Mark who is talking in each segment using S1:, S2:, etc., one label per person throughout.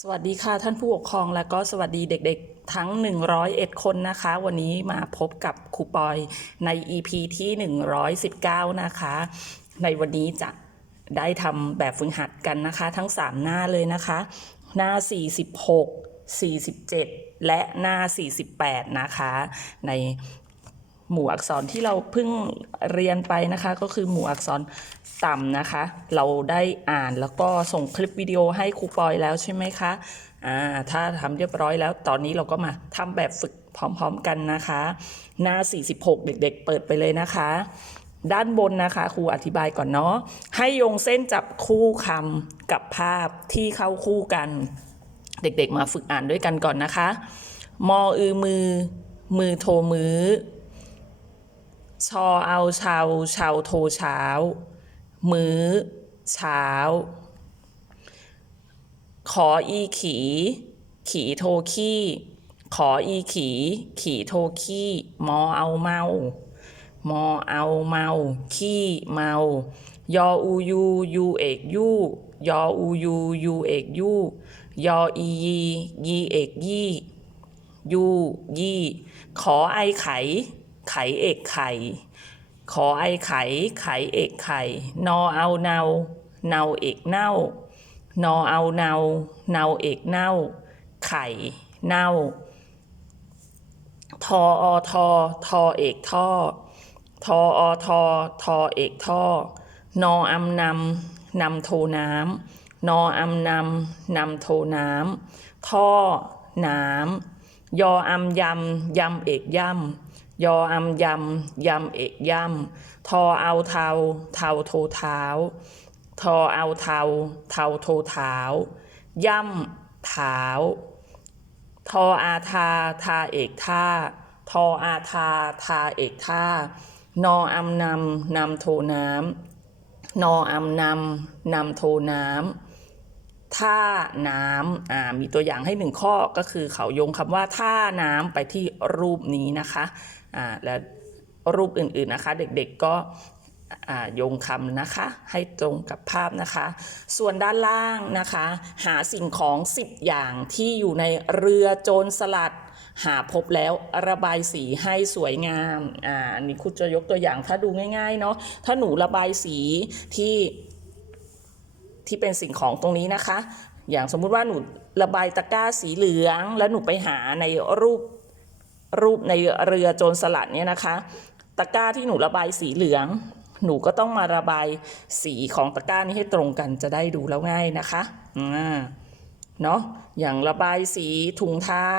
S1: สวัสดีค่ะท่านผู้ปกครองและก็สวัสดีเด็กๆทั้ง 101 คนนะคะ วันนี้มาพบกับครูปอยใน EP ที่ 119 นะคะ ในวันนี้จะได้ทำแบบฝึกหัดกันนะคะ ทั้ง 3 หน้าเลยนะคะ หน้า 46 47 และหน้า 48 นะคะ ใน หมู่อักษรที่เราเพิ่งเรียนไปนะคะ ก็คือหมู่อักษรต่ำนะคะ เราได้อ่านแล้วก็ส่งคลิปวิดีโอให้ครูปอยแล้วใช่ไหมคะอ่าถ้าทำเรียบร้อยแล้ว ตอนนี้เราก็มาทำแบบฝึกพร้อมๆกันนะคะ หน้า 46 เด็กๆ เปิดไปเลยนะคะ ด้านบนนะคะครูอธิบายก่อนเนาะให้โยงเส้นจับคู่คำกับภาพที่เข้าคู่กัน เด็กๆ มาฝึกอ่านด้วยกันก่อนนะคะ มออือมือ มือโทมือ ชอเอาชาวชาวโทเช้า มื้อ เช้า ขออีขี ขีโทขี้ ขออีขี ขีโทขี้ มอเอาเมา มอเอาเมา ขี้เมา ยออูยูยูเอกยูยออูยูยูเอกยูยออียียีเอกยี่ยูยี่ ขอไอไข ไขเอกไข่ ขอไอไข ไขเอกไข่ นอเอาเนาเนาเอกเน่า นอเอาเนาเนาเอกเน่า ไข่เน่า ทออทอทอเอกท่อ ทออทอทอเอกท่อ นออำนำนำโทน้ำ นออำนำนำโทน้ำ ท่อน้ำ ยออำยำยำเอกย่ำ ยออำยำยำเอกย่ำทอเอาเทาเทาโทเท้า ทอเอาเทาเทาโทเท้า ย่ำเท้า ทออาทาทาเอกท่า ทออาทาทาเอกท่า นออำนำนำโทน้ำนออำนำนำโทน้ำ ท่าน้ำอ่ามีตัวอย่างให้หนึ่งข้อก็คือเขาโยงคำว่าท่าน้ำไปที่รูปนี้นะคะอ่าและรูปอื่นๆนะคะ เด็กๆก็โยงคำนะคะ ให้ตรงกับภาพนะคะ ส่วนด้านล่างนะคะ หาสิ่งของ 10 อย่างที่อยู่ในเรือโจรสลัด หาพบแล้วระบายสีให้สวยงามอ่าอันนี้คุณจะยกตัวอย่างถ้าดูง่ายๆเนาะถ้าหนูระบายสีที่ ที่เป็นสิ่งของตรงนี้นะคะ อย่างสมมุติว่าหนูระบายตะกร้าสีเหลือง แล้วหนูไปหาในรูปรูปในเรือโจรสลัดเนี่ยนะคะ ตะกร้าที่หนูระบายสีเหลือง หนูก็ต้องมาระบายสีของตะกร้านี้ให้ตรงกันจะได้ดูแล้วง่ายนะคะอ่าเนาะอย่างระบายสีถุงเท้า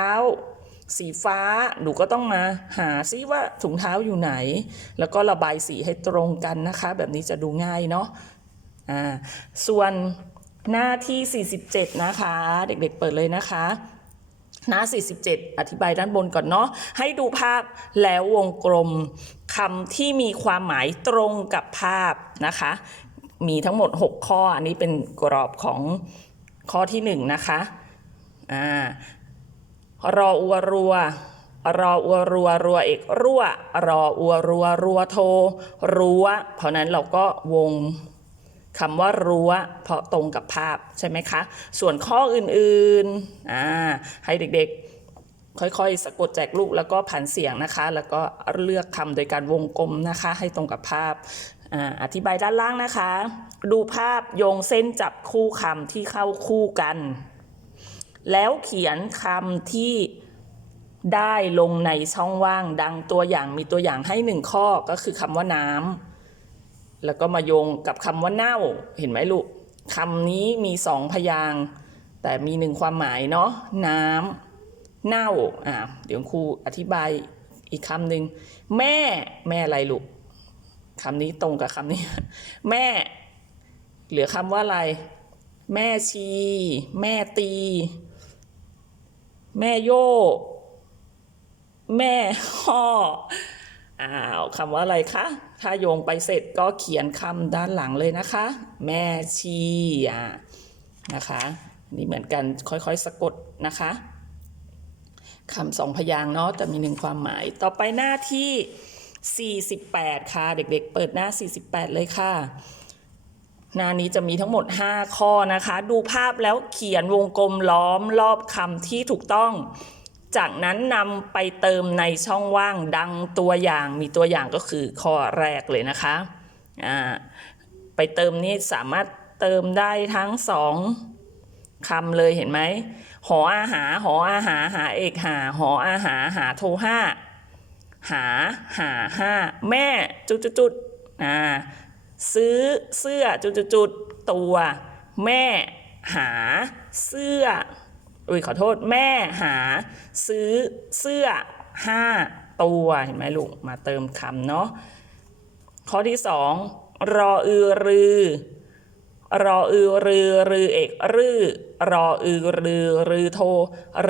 S1: สีฟ้าหนูก็ต้องมาหาซิว่าถุงเท้าอยู่ไหน แล้วก็ระบายสีให้ตรงกันนะคะ แบบนี้จะดูง่ายเนาะ อ่าส่วนหน้าที่ 47 นะคะ เด็กๆเปิดเลยนะคะหน้า 47 อธิบายด้านบนก่อนเนาะ ให้ดูภาพแล้ววงกลมคำที่มีความหมายตรงกับภาพนะคะ มีทั้งหมด 6 ข้อ อันนี้เป็นกรอบของข้อที่ 1 นะคะ อ่า รออัวรัว รออัวรัว รัวเอกรั่ว รออัวรัว รัวโท รัว เพราะนั้นเราก็วง คำว่ารั้วเพราะตรงกับภาพใช่ไหมคะ ส่วนข้ออื่นๆอ่าให้เด็กๆ ค่อยๆ สะกดแจกลูกแล้วก็ผันเสียงนะคะ แล้วก็เลือกคำโดยการวงกลมนะคะ ให้ตรงกับภาพออธิบายด้านล่างนะคะ ดูภาพโยงเส้นจับคู่คำที่เข้าคู่กัน แล้วเขียนคำที่ได้ลงในช่องว่างดังตัวอย่างมีตัวอย่างให้หนึ่งข้อก็คือคำว่าน้ำ แล้วก็มาโยงกับคำว่าเน่าเห็นไหมลูกคำนี้มีสองพยางแต่มีหนึ่งความหมายเนาะน้ำเน่าอ่าเดี๋ยวครูอธิบายอีกคำหนึ่งแม่แม่อะไรลูกคำนี้ตรงกับคำนี้ แม่ เหลือคำว่าอะไร แม่ชี แม่ตี แม่โย แม่ห่อ อ้าวคำว่าอะไรคะ ถ้าโยงไปเสร็จก็เขียนคำด้านหลังเลยนะคะ แม่ชีอ่านะคะนี่เหมือนกันค่อยๆสะกดนะคะคำสองพยางเนาะแต่มีหนึ่งความหมาย ต่อไปหน้าที่ 48 ค่ะ เด็กๆ เปิดหน้า 48 เลยค่ะ หน้านี้จะมีทั้งหมด 5 ข้อนะคะ ดูภาพแล้วเขียนวงกลมล้อมรอบคำที่ถูกต้อง จากนั้นนำไปเติมในช่องว่างดังตัวอย่างมีตัวอย่างก็คือข้อแรกเลยนะคะอ่าไปเติมนี่สามารถเติมได้ทั้งสองคำเลยเห็นไหมหออาหาหออาหาหาเอกหาหออาหาหาโทห้าหาหาห้าแม่จุดจุดจุดอ่าซื้อเสื้อจุดจุดจุดตัว แม่หาเสื้อ อุ้ยขอโทษแม่หาซื้อเสื้อห้าตัวเห็นไหมลูกมาเติมคำเนาะข้อที่สองรออือรือ รออือรือรือเอกรือรออือรือรือโท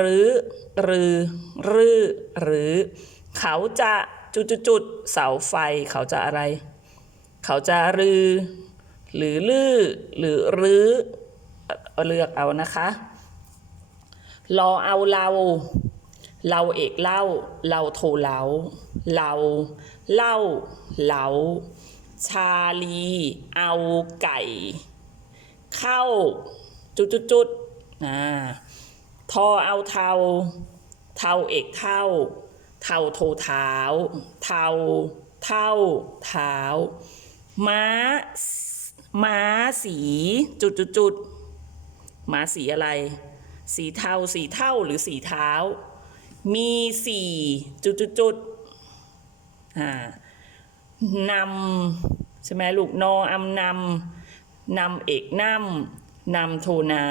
S1: รือรือรือหรือ เขาจะจุดจุดจุดเสาไฟเขาจะอะไร เขาจะรือ หรือลือหรือรื้อเลือกเอานะคะ รอเอาเรา เราเอกเล่า เราโทรเล้าเราเล่าเหลาชาลี เอาไก่ เข้า จุดจุดจุดอ่าทอเอาเทา เทาเอกเท่า เทาโทเท้า เทาเท่าเท้า ม้า ม้าสี จุดจุดจุดม้าสีอะไร สีเทา สีเท่าหรือสีเท้า มีสี่จุดจุดจุดอ่านำใช่ไหมลูกนออำนำนำเอกนำนำโทน้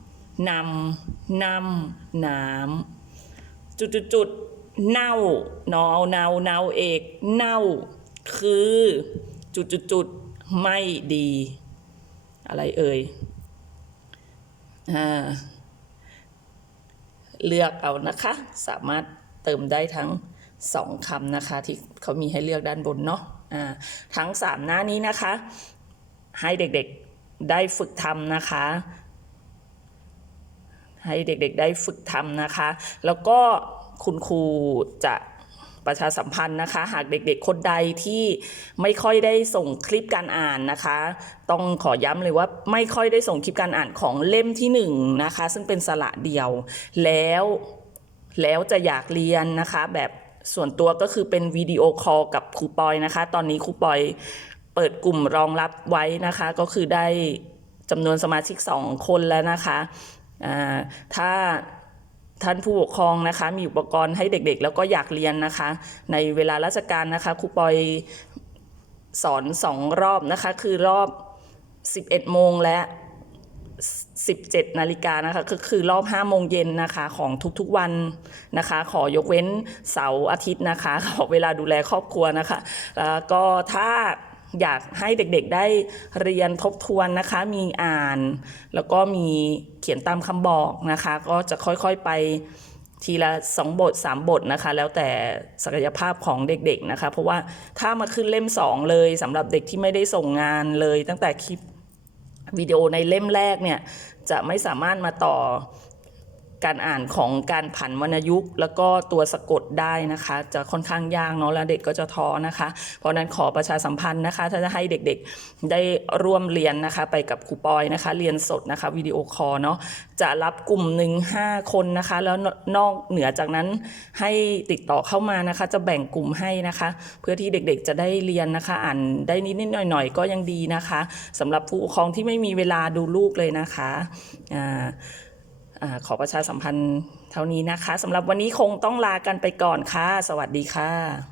S1: ำนำนำน้ำจุดจุดจุดเน่านอเอาเนาเนาเอก เน่า คือจุดจุดจุดไม่ดี อะไรเอ่ยอ่า เลือกเอานะคะ สามารถเติมได้ทั้งสองคำนะคะ ที่เขามีให้เลือกด้านบนเนาะะทั้งสามหน้านี้นะคะ ให้เด็กๆได้ฝึกทำนะคะ ให้เด็กๆได้ฝึกทำนะคะ แล้วก็คุณครูจะ ประชาสัมพันธ์นะคะ หากเด็กๆคนใดที่ไม่ค่อยได้ส่งคลิปการอ่านนะคะ ต้องขอย้ำเลยว่าไม่ค่อยได้ส่งคลิปการอ่านของเล่มที่หนึ่งนะคะ ซึ่งเป็นสระเดียว แล้วแล้วจะอยากเรียนนะคะแบบส่วนตัวก็คือเป็นวิดีโอคอลกับครูปอยนะคะ ตอนนี้ครูปอยเปิดกลุ่มรองรับไว้นะคะ ก็คือได้จำนวนสมาชิก 2 คนแล้วนะคะ ถ้า ท่านผู้ปกครองนะคะ มีอุปกรณ์ให้เด็กๆ แล้วก็อยากเรียนนะคะ ในเวลาราชการนะคะครูปอยสอนสองรอบนะคะ คือรอบ 11 โมงและ 17 นาฬิกานะคะก็คือรอบ 5 โมงเย็นนะคะของทุกๆวันนะคะ ขอยกเว้นเสาร์อาทิตย์นะคะ ขอเวลาดูแลครอบครัวนะคะ แล้วก็ถ้า อยากให้เด็กๆได้เรียนทบทวนนะคะ มีอ่าน แล้วก็มีเขียนตามคำบอกนะคะ ก็จะค่อยๆไปทีละสองบทสามบทนะคะ แล้วแต่ศักยภาพของเด็กๆนะคะ เพราะว่าถ้ามาขึ้นเล่มสองเลยสำหรับเด็กที่ไม่ได้ส่งงานเลย ตั้งแต่คลิปวิดีโอในเล่มแรกเนี่ยจะไม่สามารถมาต่อ การอ่านของการผันวรรณยุกต์แล้วก็ตัวสะกดได้นะคะ จะค่อนข้างยากเนาะแล้วเด็กก็จะท้อนะคะ เพราะนั้นขอประชาสัมพันธ์นะคะ ถ้าจะให้เด็กๆได้ร่วมเรียนนะคะ ไปกับครูปอยนะคะ เรียนสดนะคะวิดีโอคอลเนาะจะรับกลุ่มหนึ่งห้าคนนะคะ แล้วนอกเหนือจากนั้นให้ติดต่อเข้ามานะคะ จะแบ่งกลุ่มให้นะคะ เพื่อที่เด็กๆจะได้เรียนนะคะ อ่านได้นิดๆหน่อยๆก็ยังดีนะคะสำหรับผู้ปกครองที่ไม่มีเวลาดูลูกเลยนะคะอ่า อขอประชาสัมพันธ์เท่านี้นะคะสำหรับวันนี้คงต้องลากันไปก่อนค่ะ สวัสดีค่ะ